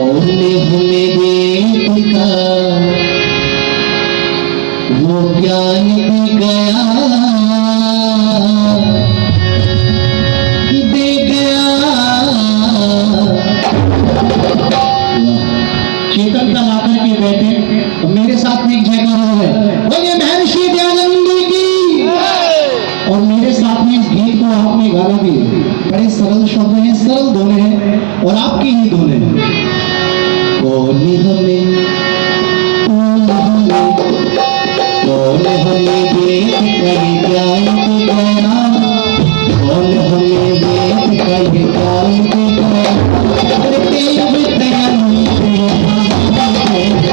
ने हमें वेद का वो ज्ञान दे गया, दे गया। चेतनता ला करके बैठे, मेरे साथ में एक जयकारा है, बोलिए महर्षि दयानंद की। और मेरे साथ में इस गीत को आपने गाना भी, बड़े सरल शब्द हैं, सरल धुन है और आपकी ही धुन है। कौन हमें वेद का ये ज्ञान दे गया, कौन हमें वेद का ये ज्ञान दे गया, देव दयानंद दे गया, देव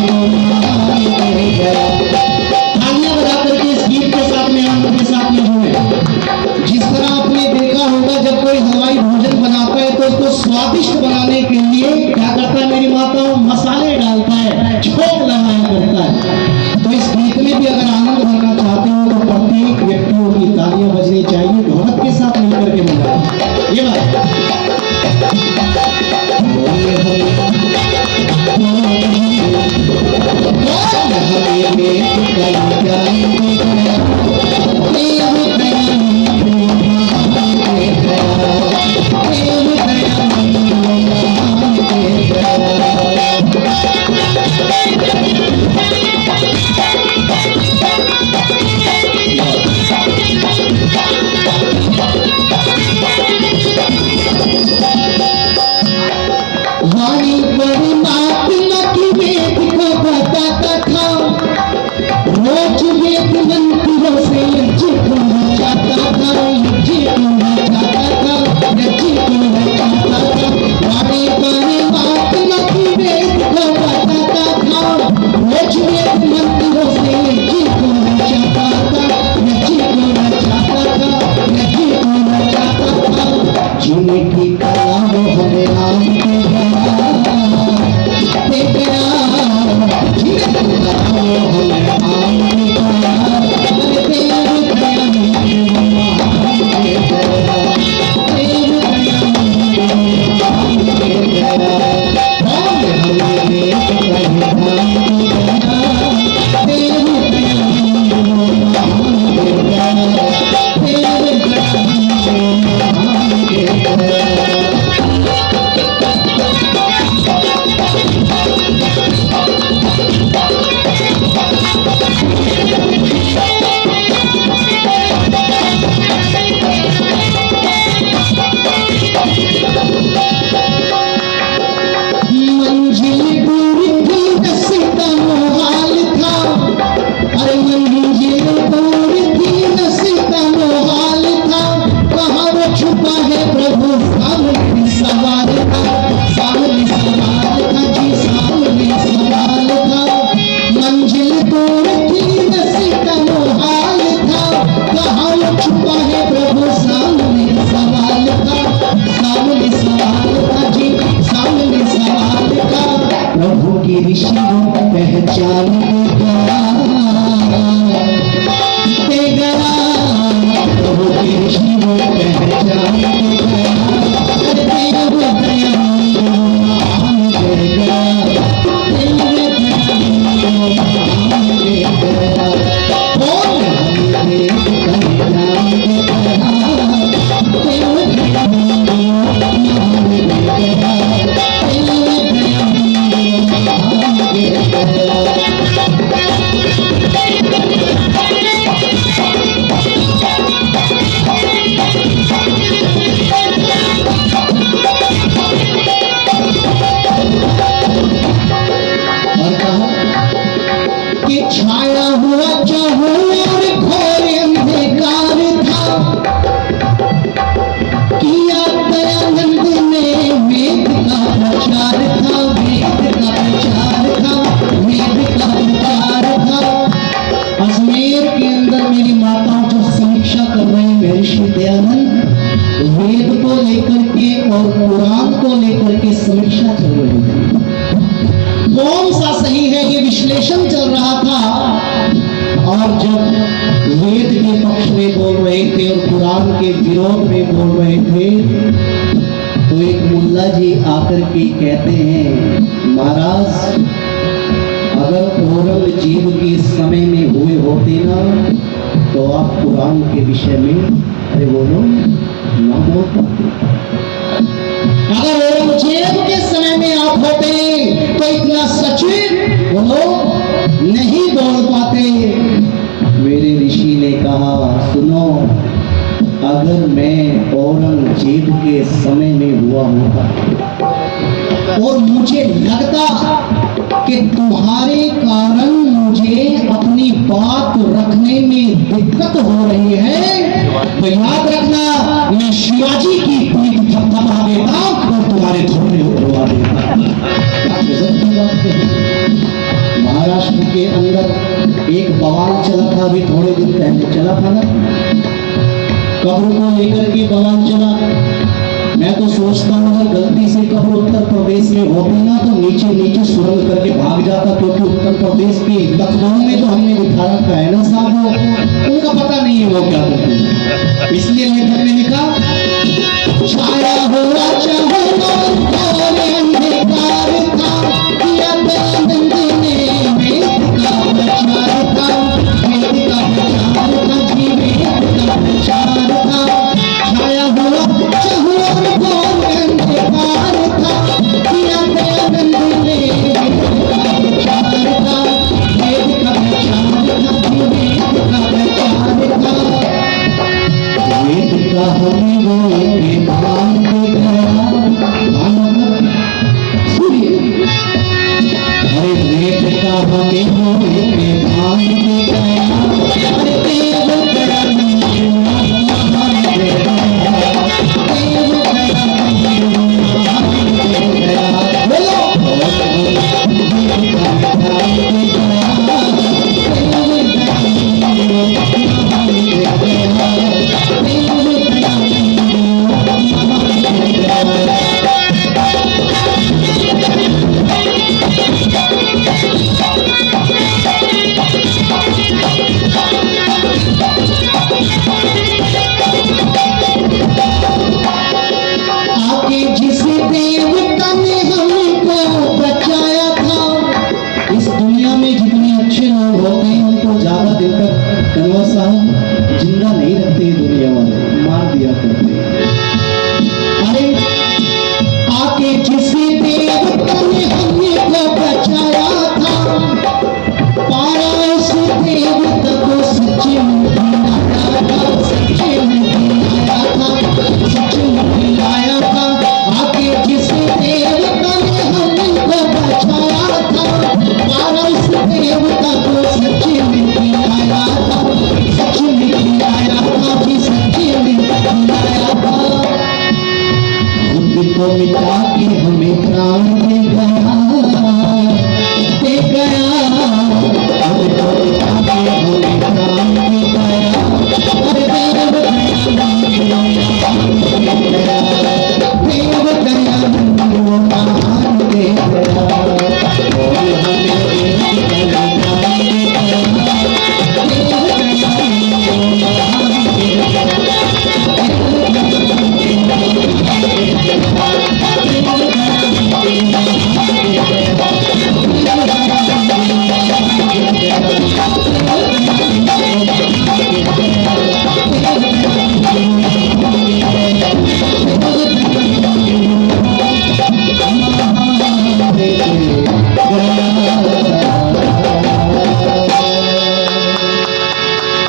दयानंद दे गया। तालियां बजा करके इस गीत के साथ में आनंद के साथ में जुड़े। जिस तरह आपने देखा होगा जब कोई हलवाई भोजन बनाता है तो उसको स्वादिष्ट बनाने के लिए क्या करता है मेरी माताओं, मसाले डालता है, झोंक लगाया करता है। तो इस गीत में भी अगर आनंद भरना चाहते हो तो प्रत्येक व्यक्तियों की तालियां बजनी चाहिए, ढोलक के साथ मिलकर के बजाओ। ये बात विश्लेषण चल रहा था। और जब वेद के पक्ष में बोल रहे थे और कुरान के विरोध में बोल रहे थे तो एक मुल्ला जी आकर के कहते हैं, महाराज अगर औरंगजेब के समय में हुए होते ना तो आप कुरान के विषय में अरे बोलो ना बोल पाते। अगर औरंगजेब के समय में आप होते तो इतना सचिव बोलो नहीं बोल पाते। मेरे ऋषि ने कहा सुनो, अगर मैं औरंगजेब के समय में हुआ होता और मुझे लगता कि तुम्हारे कारण मुझे अपनी बात रखने में दिक्कत हो रही है, तो याद रखना मैं शिवाजी की पीठ थपथपा देता और तुम्हारे थोड़े उतरवा देता। महाराष्ट्र के अंदर एक बवाल चला था, अभी थोड़े दिन पहले चला था ना, कब्र को लेकर के बवाल चला। मैं तो सोचता हूँ अगर गलती से कब्र उत्तर प्रदेश में होती ना तो नीचे नीचे सुरंग करके भाग जाता, क्योंकि उत्तर प्रदेश के लखनऊ में तो हमने बिठा रखा है ना साहब, उनका पता नहीं है वो क्या करते हैं। इसलिए लेखक ने लिखा, छाया हुआ मिटा के हमें प्राण दे गया